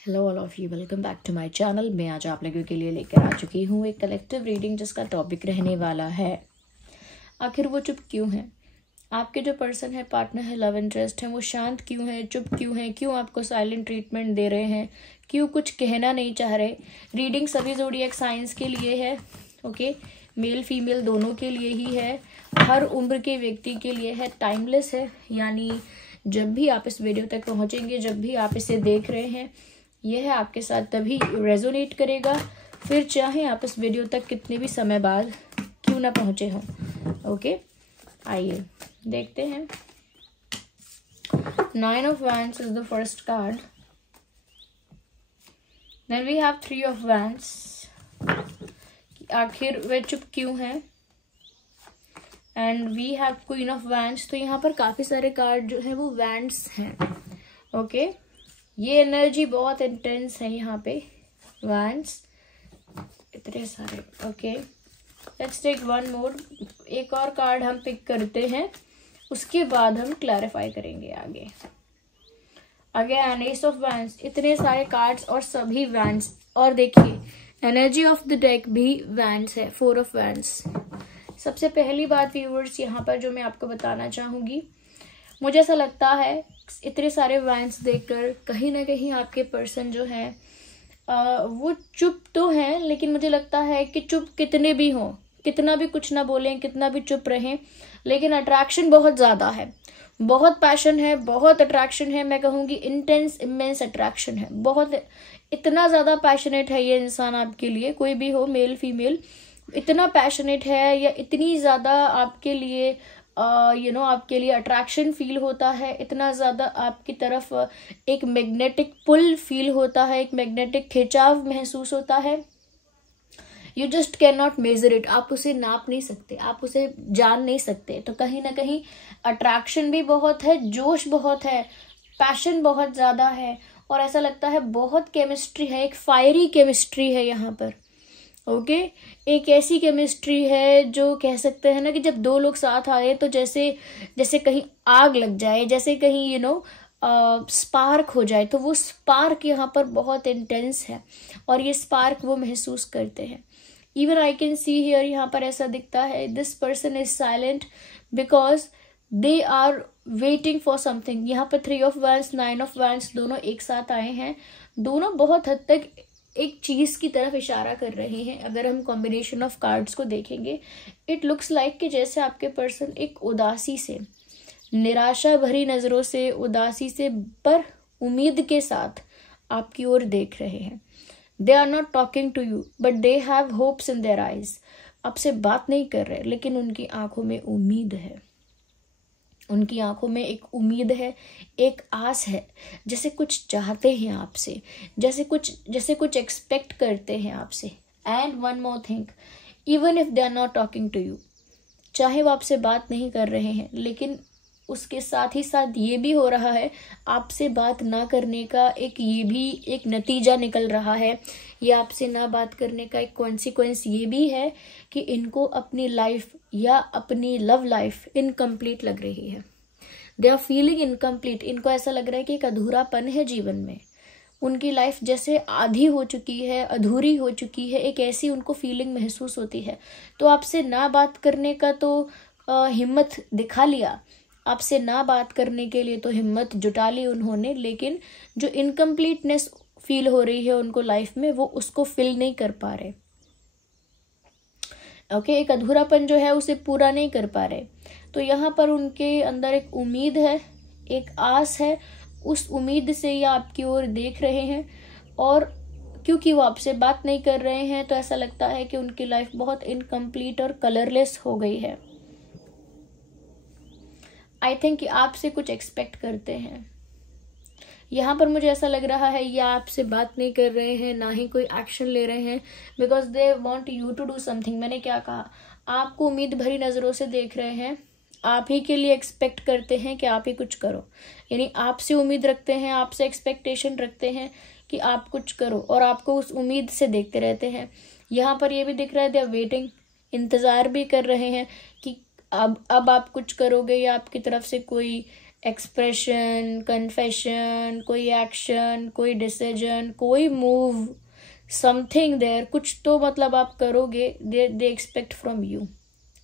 Hello all of you, welcome back to my channel. मैं आज आप लोगों के लिए लेकर आ चुकी हूँ एक कलेक्टिव रीडिंग जिसका टॉपिक रहने वाला है आखिर वो चुप क्यों है। आपके जो पर्सन है, पार्टनर है, लव इंटरेस्ट है, वो शांत क्यों है, चुप क्यों है, क्यों आपको साइलेंट ट्रीटमेंट दे रहे हैं, क्यों कुछ कहना नहीं चाह रहे। रीडिंग सभी ज़ोडिएक साइंस के लिए है, ओके, मेल फीमेल दोनों के लिए ही है, हर उम्र के व्यक्ति के लिए है, टाइमलेस है। यानी जब भी आप इस वीडियो तक पहुँचेंगे, जब भी आप इसे देख रहे हैं, यह आपके साथ तभी रेजोनेट करेगा, फिर चाहे आप इस वीडियो तक कितने भी समय बाद क्यों ना पहुंचे हों। ओके, आइए देखते हैं। 9 of Wands is the first card. Then we have 3 of Wands. आखिर वे चुप क्यों है। And we have Queen of Wands। तो यहाँ पर काफी सारे कार्ड जो है वो Wands हैं। ओके, ये एनर्जी बहुत इंटेंस है यहाँ पे। Wands इतने सारे। Okay, let's take one more. एक और कार्ड हम पिक करते हैं, उसके बाद हम क्लैरिफाई करेंगे आगे। अगेन एस ऑफ Wands, इतने सारे कार्ड्स और सभी Wands। और देखिए एनर्जी ऑफ द डेक भी Wands है, 4 of Wands। सबसे पहली बात व्यूअर्स यहाँ पर जो मैं आपको बताना चाहूंगी, मुझे ऐसा लगता है इतने सारे Wands देखकर कहीं ना कहीं आपके पर्सन जो है वो चुप तो हैं, लेकिन मुझे लगता है कि चुप कितने भी हों, कितना भी कुछ ना बोलें, कितना भी चुप रहें, लेकिन अट्रैक्शन बहुत ज़्यादा है, बहुत पैशन है, बहुत अट्रैक्शन है। मैं कहूँगी इंटेंस इमेंस अट्रैक्शन है, बहुत, इतना ज़्यादा पैशनेट है ये इंसान आपके लिए, कोई भी हो, मेल फीमेल, इतना पैशनेट है या इतनी ज़्यादा आपके लिए आपके लिए अट्रैक्शन फील होता है, इतना ज़्यादा आपकी तरफ एक मैग्नेटिक पुल फील होता है, एक मैग्नेटिक खिंचाव महसूस होता है। You just can not measure it. आप उसे नाप नहीं सकते, आप उसे जान नहीं सकते। तो कहीं ना कहीं अट्रैक्शन भी बहुत है, जोश बहुत है, पैशन बहुत ज़्यादा है, और ऐसा लगता है बहुत केमिस्ट्री है, एक फायरी केमिस्ट्री है यहाँ पर। ओके, एक ऐसी केमिस्ट्री है जो कह सकते हैं ना कि जब दो लोग साथ आए तो जैसे कहीं आग लग जाए, जैसे कहीं स्पार्क हो जाए, तो वो स्पार्क यहाँ पर बहुत इंटेंस है और ये स्पार्क वो महसूस करते हैं। Even I can see here, यहाँ पर ऐसा दिखता है this person is silent because they are waiting for something. यहाँ पर 3 of Wands, 9 of Wands दोनों एक साथ आए हैं, दोनों बहुत हद तक एक चीज की तरफ इशारा कर रहे हैं। अगर हम कॉम्बिनेशन ऑफ कार्ड्स को देखेंगे, इट लुक्स लाइक कि जैसे आपके पर्सन एक उदासी से, निराशा भरी नजरों से, उदासी से, पर उम्मीद के साथ आपकी ओर देख रहे हैं। They are not talking to you but they have hopes in their eyes. आपसे बात नहीं कर रहे, लेकिन उनकी आंखों में उम्मीद है, उनकी आंखों में एक उम्मीद है, एक आस है, जैसे कुछ चाहते हैं आपसे, जैसे कुछ एक्सपेक्ट करते हैं आपसे। And one more thing, even if they are not talking to you, चाहे वो आपसे बात नहीं कर रहे हैं, लेकिन उसके साथ ही साथ ये भी हो रहा है, आपसे बात ना करने का ये भी एक नतीजा निकल रहा है, या आपसे ना बात करने का एक कॉन्सिक्वेंस ये भी है कि इनको अपनी लाइफ या अपनी लव लाइफ इनकम्प्लीट लग रही है। They are feeling incomplete. इनको ऐसा लग रहा है कि एक अधूरापन है जीवन में, उनकी लाइफ जैसे आधी हो चुकी है, अधूरी हो चुकी है, एक ऐसी उनको फीलिंग महसूस होती है। तो आपसे ना बात करने का तो हिम्मत दिखा लिया, आपसे ना बात करने के लिए तो हिम्मत जुटा ली उन्होंने, लेकिन जो इनकम्प्लीटनेस फील हो रही है उनको लाइफ में, वो उसको फिल नहीं कर पा रहे। ओके, एक अधूरापन जो है उसे पूरा नहीं कर पा रहे। तो यहाँ पर उनके अंदर एक उम्मीद है, एक आस है, उस उम्मीद से ये आपकी ओर देख रहे हैं, और क्योंकि वो आपसे बात नहीं कर रहे हैं तो ऐसा लगता है कि उनकी लाइफ बहुत इनकम्प्लीट और कलरलेस हो गई है। आई थिंक कि आपसे कुछ एक्सपेक्ट करते हैं। यहाँ पर मुझे ऐसा लग रहा है या आपसे बात नहीं कर रहे हैं, ना ही कोई एक्शन ले रहे हैं, because they want you to do something. मैंने क्या कहा, आपको उम्मीद भरी नजरों से देख रहे हैं, आप ही के लिए एक्सपेक्ट करते हैं कि आप ही कुछ करो, यानी आपसे उम्मीद रखते हैं, आपसे एक्सपेक्टेशन रखते हैं कि आप कुछ करो, और आपको उस उम्मीद से देखते रहते हैं। यहाँ पर ये भी दिख रहा है दे आर वेटिंग, इंतजार भी कर रहे हैं कि अब आप कुछ करोगे या आपकी तरफ से कोई एक्सप्रेशन, कन्फेशन, कोई एक्शन, कोई डिसीजन, कोई मूव, समथिंग देयर, कुछ तो मतलब आप करोगे। दे एक्सपेक्ट फ्रॉम यू,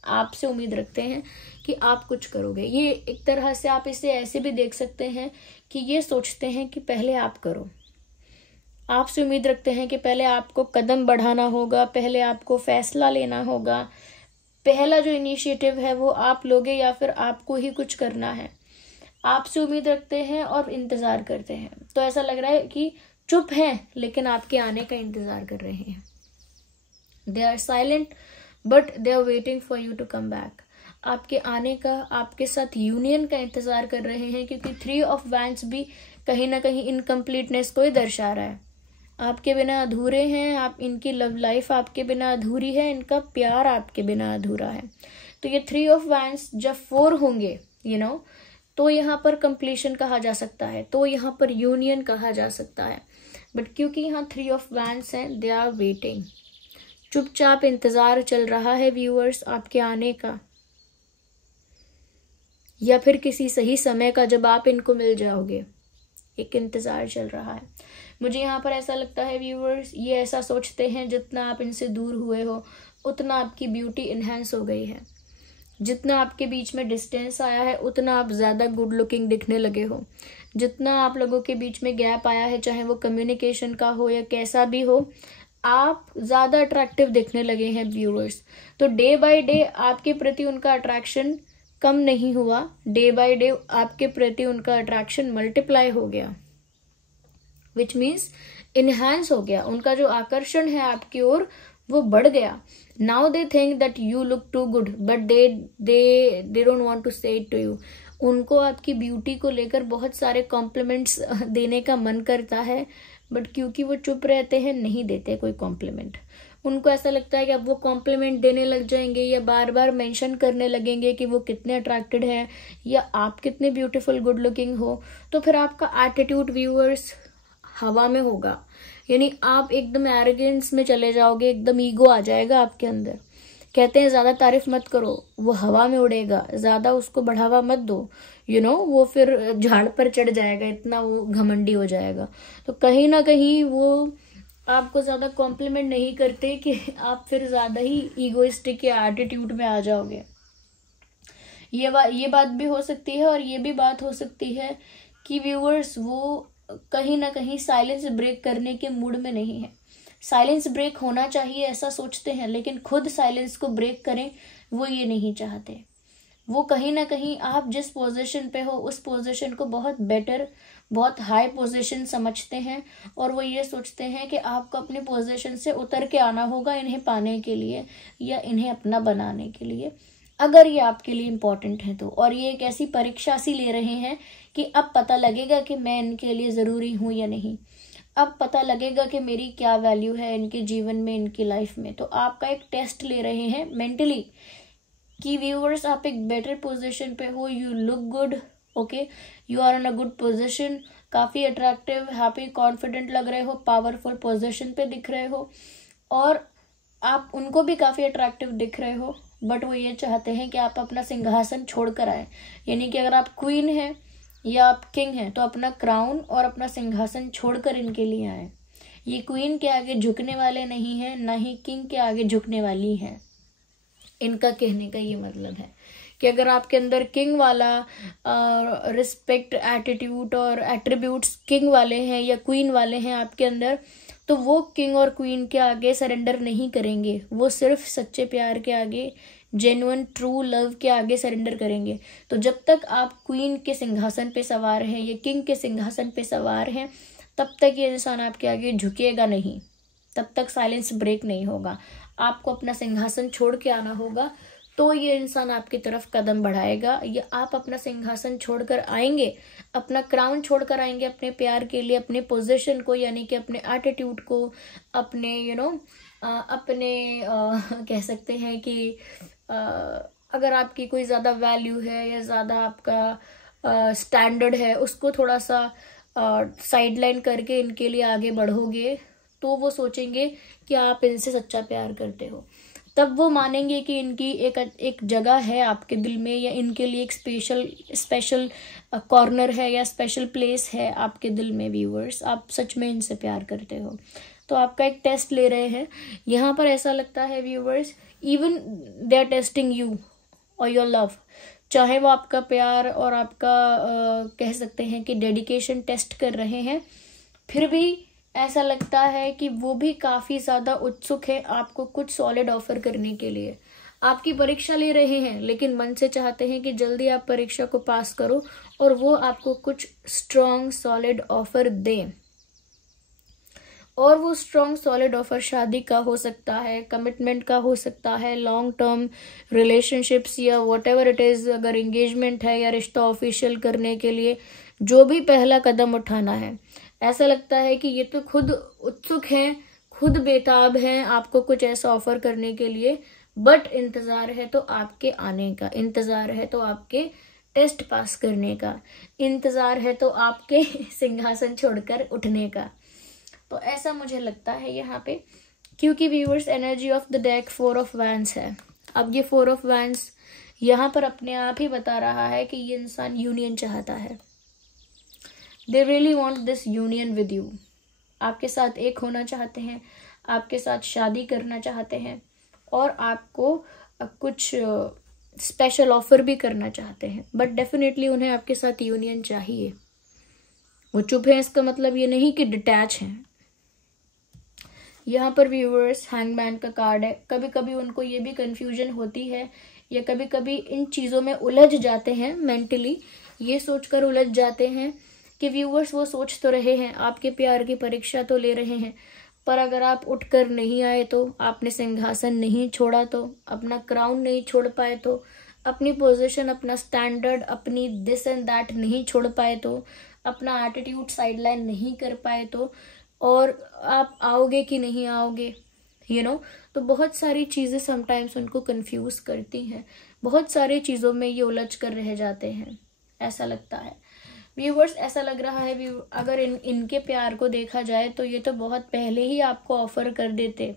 आपसे उम्मीद रखते हैं कि आप कुछ करोगे। ये एक तरह से आप इसे ऐसे भी देख सकते हैं कि ये सोचते हैं कि पहले आप करो, आपसे उम्मीद रखते हैं कि पहले आपको कदम बढ़ाना होगा, पहले आपको फैसला लेना होगा, पहला जो इनिशिएटिव है वो आप लोगे या फिर आपको ही कुछ करना है। आपसे उम्मीद रखते हैं और इंतजार करते हैं। तो ऐसा लग रहा है कि चुप हैं लेकिन आपके आने का इंतजार कर रहे हैं। They are silent but they are waiting for you to come back. आपके आने का, आपके साथ यूनियन का इंतजार कर रहे हैं, क्योंकि 3 ऑफ वैंड्स भी कहीं ना कहीं इनकम्प्लीटनेस को ही दर्शा रहा है। आपके बिना अधूरे हैं, आप, इनकी लव लाइफ आपके बिना अधूरी है, इनका प्यार आपके बिना अधूरा है। तो ये 3 ऑफ वैंड्स जब 4 होंगे तो यहाँ पर कंप्लीशन कहा जा सकता है, तो यहाँ पर यूनियन कहा जा सकता है। बट क्योंकि यहाँ 3 ऑफ वैंड्स हैं, दे आर वेटिंग, चुपचाप इंतजार चल रहा है व्यूअर्स आपके आने का, या फिर किसी सही समय का जब आप इनको मिल जाओगे। एक इंतजार चल रहा है। मुझे यहाँ पर ऐसा लगता है व्यूअर्स, ये ऐसा सोचते हैं जितना आप इनसे दूर हुए हो उतना आपकी ब्यूटी इन्हेंस हो गई है, जितना आपके बीच में डिस्टेंस आया है उतना आप ज़्यादा गुड लुकिंग दिखने लगे हो, जितना आप लोगों के बीच में गैप आया है, चाहे वो कम्युनिकेशन का हो या कैसा भी हो, आप ज़्यादा अट्रैक्टिव दिखने लगे हैं व्यूअर्स। तो डे बाय डे आपके प्रति उनका अट्रैक्शन कम नहीं हुआ, डे बाय डे आपके प्रति उनका अट्रैक्शन मल्टीप्लाई हो गया, विच मीन्स इनहैंस हो गया। उनका जो आकर्षण है आपकी ओर वो बढ़ गया। Now they think that you look too good but they don't want to say it to you. उनको आपकी ब्यूटी को लेकर बहुत सारे कॉम्प्लीमेंट्स देने का मन करता है, बट क्योंकि वो चुप रहते हैं नहीं देते कोई कॉम्प्लीमेंट। उनको ऐसा लगता है कि अब वो कॉम्प्लीमेंट देने लग जाएंगे या बार बार मेंशन करने लगेंगे कि वो कितने अट्रैक्टेड हैं या आप कितने ब्यूटीफुल गुड लुकिंग हो, तो फिर आपका एटीट्यूड व्यूअर्स हवा में होगा। यानी आप एकदम एरोगेंस में चले जाओगे, एकदम ईगो आ जाएगा आपके अंदर। कहते हैं ज्यादा तारीफ मत करो, वो हवा में उड़ेगा, ज्यादा उसको बढ़ावा मत दो, वो फिर झाड़ पर चढ़ जाएगा, इतना वो घमंडी हो जाएगा। तो कहीं ना कहीं वो आपको ज्यादा कॉम्प्लीमेंट नहीं करते कि आप फिर ज्यादा ही ईगोइस्टिक या एटीट्यूड में आ जाओगे। ये बात भी हो सकती है, और ये भी बात हो सकती है कि व्यूअर्स वो कहीं ना कहीं साइलेंस ब्रेक करने के मूड में नहीं है। साइलेंस ब्रेक होना चाहिए ऐसा सोचते हैं, लेकिन खुद साइलेंस को ब्रेक करें वो ये नहीं चाहते। वो कहीं ना कहीं आप जिस पोजीशन पे हो उस पोजीशन को बहुत बेटर, बहुत हाई पोजीशन समझते हैं, और वो ये सोचते हैं कि आपको अपने पोजीशन से उतर के आना होगा इन्हें पाने के लिए या इन्हें अपना बनाने के लिए, अगर ये आपके लिए इम्पोर्टेंट है तो। और ये एक ऐसी परीक्षा सी ले रहे हैं कि अब पता लगेगा कि मैं इनके लिए ज़रूरी हूँ या नहीं, अब पता लगेगा कि मेरी क्या वैल्यू है इनके जीवन में, इनकी लाइफ में। तो आपका एक टेस्ट ले रहे हैं मेंटली कि व्यूअर्स आप एक बेटर पोजीशन पे हो, you look good, okay, you are in a good position, काफ़ी अट्रैक्टिव, हैप्पी, कॉन्फिडेंट लग रहे हो, पावरफुल पोजीशन पे दिख रहे हो, और आप उनको भी काफ़ी अट्रैक्टिव दिख रहे हो। बट वो ये चाहते हैं कि आप अपना सिंहासन छोड़ कर आए। यानी कि अगर आप क्वीन हैं या आप किंग हैं तो अपना क्राउन और अपना सिंहासन छोड़कर इनके लिए आए। ये क्वीन के आगे झुकने वाले नहीं हैं, ना ही किंग के आगे झुकने वाली हैं। इनका कहने का ये मतलब है कि अगर आपके अंदर किंग वाला रिस्पेक्ट, एटीट्यूड और एट्रीब्यूट्स किंग वाले हैं या क्वीन वाले हैं आपके अंदर, तो वो किंग और क्वीन के आगे सरेंडर नहीं करेंगे। वो सिर्फ सच्चे प्यार के आगे, जेन्युइन ट्रू लव के आगे सरेंडर करेंगे। तो जब तक आप क्वीन के सिंहासन पे सवार हैं या किंग के सिंहासन पे सवार हैं, तब तक ये इंसान आपके आगे झुकेगा नहीं, तब तक साइलेंस ब्रेक नहीं होगा। आपको अपना सिंहासन छोड़ के आना होगा, तो ये इंसान आपकी तरफ कदम बढ़ाएगा, या आप अपना सिंहासन छोड़कर आएंगे, अपना क्राउन छोड़कर आएंगे अपने प्यार के लिए, अपने पोजीशन को, यानी कि अपने एटीट्यूड को, अपने कह सकते हैं कि अगर आपकी कोई ज़्यादा वैल्यू है या ज़्यादा आपका स्टैंडर्ड है, उसको थोड़ा सा साइडलाइन करके इनके लिए आगे बढ़ोगे, तो वो सोचेंगे कि आप इनसे सच्चा प्यार करते हो। तब वो मानेंगे कि इनकी एक जगह है आपके दिल में, या इनके लिए एक स्पेशल कॉर्नर है या स्पेशल प्लेस है आपके दिल में। व्यूअर्स, आप सच में इनसे प्यार करते हो। तो आपका एक टेस्ट ले रहे हैं यहाँ पर। ऐसा लगता है viewers, even they are testing you और योर लव। चाहे वो आपका प्यार और आपका कह सकते हैं कि डेडिकेशन टेस्ट कर रहे हैं, फिर भी ऐसा लगता है कि वो भी काफ़ी ज़्यादा उत्सुक है आपको कुछ सॉलिड ऑफर करने के लिए। आपकी परीक्षा ले रहे हैं, लेकिन मन से चाहते हैं कि जल्दी आप परीक्षा को पास करो और वो आपको कुछ स्ट्रॉन्ग सॉलिड ऑफर दें। और वो स्ट्रॉन्ग सॉलिड ऑफर शादी का हो सकता है, कमिटमेंट का हो सकता है, लॉन्ग टर्म रिलेशनशिप्स या वॉट एवर इट इज़। अगर एंगेजमेंट है या रिश्ता ऑफिशियल करने के लिए जो भी पहला कदम उठाना है, ऐसा लगता है कि ये तो खुद उत्सुक हैं, खुद बेताब हैं आपको कुछ ऐसा ऑफर करने के लिए। बट इंतज़ार है तो आपके आने का, इंतज़ार है तो आपके टेस्ट पास करने का, इंतज़ार है तो आपके सिंहासन छोड़कर उठने का। तो ऐसा मुझे लगता है यहाँ पे, क्योंकि viewers energy of the deck 4 of wands है। अब ये 4 ऑफ वैंड्स यहाँ पर अपने आप ही बता रहा है कि ये इंसान यूनियन चाहता है। They really want this union with you. आपके साथ एक होना चाहते हैं, आपके साथ शादी करना चाहते हैं, और आपको कुछ स्पेशल ऑफर भी करना चाहते हैं। बट डेफिनेटली उन्हें आपके साथ यूनियन चाहिए। वो चुप है इसका मतलब ये नहीं कि डिटैच हैं। यहाँ पर व्यूअर्स हैंगमैन का कार्ड है। कभी कभी उनको ये भी कंफ्यूजन होती है, या कभी कभी इन चीज़ों में उलझ जाते हैं मेंटली। ये सोचकर उलझ जाते हैं कि व्यूअर्स वो सोच तो रहे हैं, आपके प्यार की परीक्षा तो ले रहे हैं, पर अगर आप उठकर नहीं आए तो, आपने सिंहासन नहीं छोड़ा तो, अपना क्राउन नहीं छोड़ पाए तो, अपनी पोजीशन, अपना स्टैंडर्ड, अपनी दिस एंड दैट नहीं छोड़ पाए तो, अपना एटीट्यूड साइडलाइन नहीं कर पाए तो, और आप आओगे कि नहीं आओगे, तो बहुत सारी चीज़ें समटाइम्स उनको कंफ्यूज करती हैं। बहुत सारी चीज़ों में ये उलझ कर रह जाते हैं, ऐसा लगता है व्यूवर्स। ऐसा लग रहा है अगर इनके प्यार को देखा जाए तो ये तो बहुत पहले ही आपको ऑफर कर देते।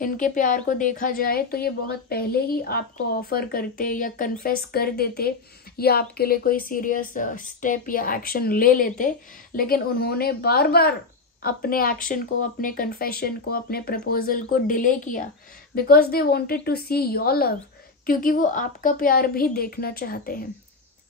इनके प्यार को देखा जाए तो ये बहुत पहले ही आपको ऑफर करते या कन्फेस कर देते, या आपके लिए कोई सीरियस स्टेप या एक्शन ले लेते। लेकिन उन्होंने बार बार अपने एक्शन को, अपने कन्फेशन को, अपने प्रपोजल को डिले किया, because they wanted to see your love. क्योंकि वो आपका प्यार भी देखना चाहते हैं,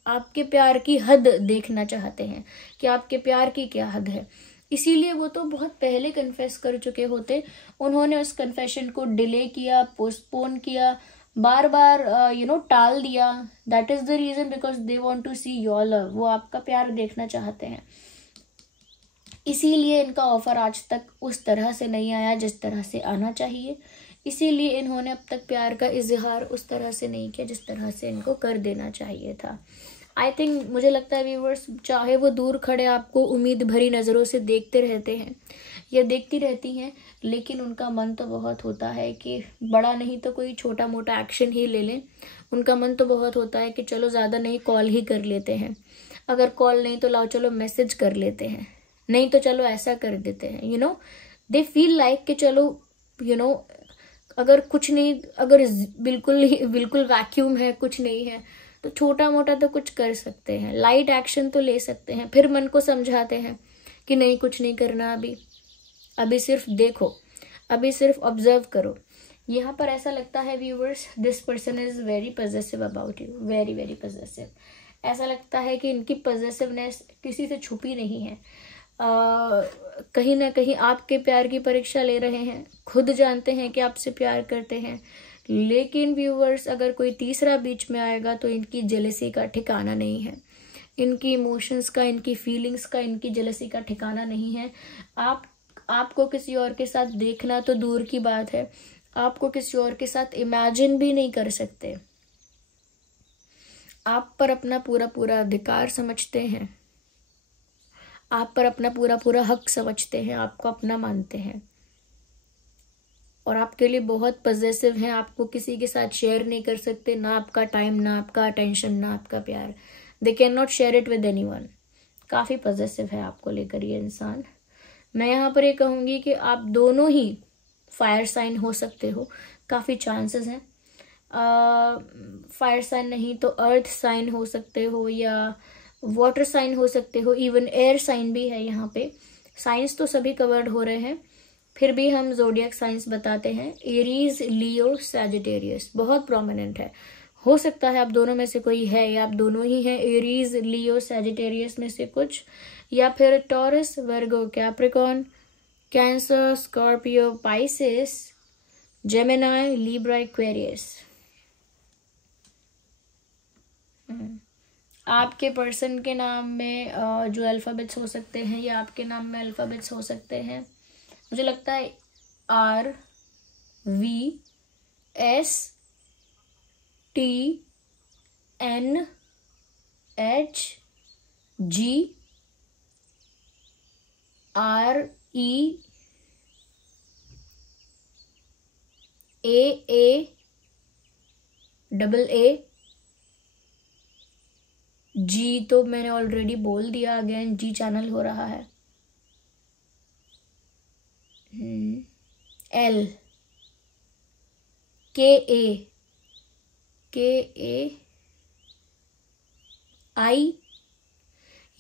आपके प्यार की हद देखना चाहते हैं कि आपके प्यार की क्या हद है। इसीलिए वो तो बहुत पहले कन्फेस कर चुके होते। उन्होंने उस कन्फेशन को डिले किया, पोस्टपोन किया, बार बार टाल दिया। That is the reason, because they want to see your love. वो आपका प्यार देखना चाहते हैं। इसीलिए इनका ऑफर आज तक उस तरह से नहीं आया जिस तरह से आना चाहिए। इसीलिए इन्होंने अब तक प्यार का इजहार उस तरह से नहीं किया जिस तरह से इनको कर देना चाहिए था। आई थिंक, मुझे लगता है व्यूवर्स, चाहे वो दूर खड़े आपको उम्मीद भरी नज़रों से देखते रहते हैं या देखती रहती हैं, लेकिन उनका मन तो बहुत होता है कि बड़ा नहीं तो कोई छोटा मोटा एक्शन ही ले लें। उनका मन तो बहुत होता है कि चलो ज़्यादा नहीं, कॉल ही कर लेते हैं। अगर कॉल नहीं तो लाओ चलो मैसेज कर लेते हैं, नहीं तो चलो ऐसा कर देते हैं। दे फील लाइक कि चलो अगर कुछ नहीं, अगर बिल्कुल वैक्यूम है, कुछ नहीं है, तो छोटा मोटा तो कुछ कर सकते हैं, लाइट एक्शन तो ले सकते हैं। फिर मन को समझाते हैं कि नहीं, कुछ नहीं करना, अभी सिर्फ देखो, अभी सिर्फ ऑब्जर्व करो। यहाँ पर ऐसा लगता है viewers, this person is very possessive about you, very very possessive. ऐसा लगता है कि इनकी पॉजेसिवनेस किसी से छुपी नहीं है। कहीं ना कहीं आपके प्यार की परीक्षा ले रहे हैं, खुद जानते हैं कि आपसे प्यार करते हैं। लेकिन व्यूवर्स, अगर कोई तीसरा बीच में आएगा तो इनकी जेलसी का ठिकाना नहीं है, इनकी इमोशंस का, इनकी फीलिंग्स का, इनकी जेलसी का ठिकाना नहीं है। आपको किसी और के साथ देखना तो दूर की बात है, आपको किसी और के साथ इमेजिन भी नहीं कर सकते। आप पर अपना पूरा पूरा अधिकार समझते हैं, आप पर अपना पूरा पूरा हक समझते हैं, आपको अपना मानते हैं, और आपके लिए बहुत पॉजेसिव हैं। आपको किसी के साथ शेयर नहीं कर सकते, ना आपका टाइम, ना आपका अटेंशन, ना आपका प्यार। They can not share it with anyone. काफ़ी पॉजेसिव है आपको लेकर ये इंसान। मैं यहाँ पर ये कहूँगी कि आप दोनों ही फायर साइन हो सकते हो, काफ़ी चांसेस हैं। फायर साइन नहीं तो अर्थ साइन हो सकते हो या वाटर साइन हो सकते हो, इवन एयर साइन भी है यहाँ पे। साइंस तो सभी कवर्ड हो रहे हैं, फिर भी हम जोडियक साइंस बताते हैं। एरीज, लियो, सैजिटेरियस बहुत प्रोमिनेंट है। हो सकता है आप दोनों में से कोई है, या आप दोनों ही हैं, एरीज, लियो, सैजिटेरियस में से कुछ, या फिर Taurus, Virgo, Capricorn, Cancer, Scorpio, Pisces, Gemini, Libra, Aquarius. आपके पर्सन के नाम में जो अल्फ़ाबेट्स हो सकते हैं, या आपके नाम में अल्फ़ाबेट्स हो सकते हैं, मुझे लगता है R, V, S, T, N, H, G, R, E, A, double A, जी तो मैंने ऑलरेडी बोल दिया, अगेन जी चैनल हो रहा है। L, K, A, I,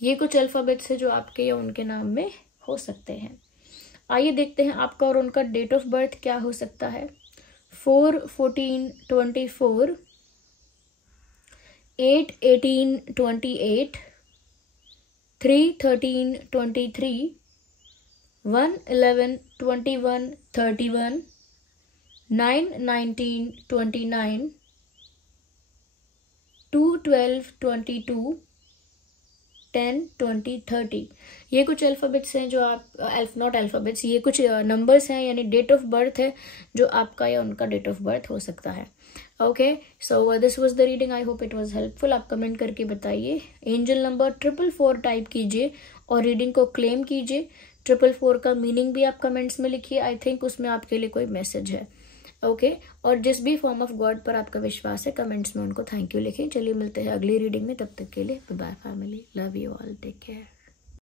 ये कुछ अल्फ़ाबेट्स है जो आपके या उनके नाम में हो सकते हैं। आइए देखते हैं आपका और उनका डेट ऑफ बर्थ क्या हो सकता है। 4/14/24, 8/18/28, 3/13/23, 1/11/21/31, 9/19/29, 2/12/22, 10/20/30। ये कुछ अल्फ़ाबेट्स हैं जो आप नॉट अल्फ़ाबेट्स, ये कुछ नंबर्स हैं, यानी डेट ऑफ बर्थ है जो आपका या उनका डेट ऑफ बर्थ हो सकता है। Okay, so this was the reading. I hope it was helpful. आप कमेंट करके बताइए। एंजल नंबर 444 टाइप कीजिए और रीडिंग को क्लेम कीजिए। 444 का मीनिंग भी आप कमेंट्स में लिखिए, आई थिंक उसमें आपके लिए कोई मैसेज है। ओके, और जिस भी फॉर्म ऑफ गॉड पर आपका विश्वास है, कमेंट्स में उनको थैंक यू लिखें। चलिए मिलते हैं अगली रीडिंग में, तब तक के लिए bye bye family, love you all, take care.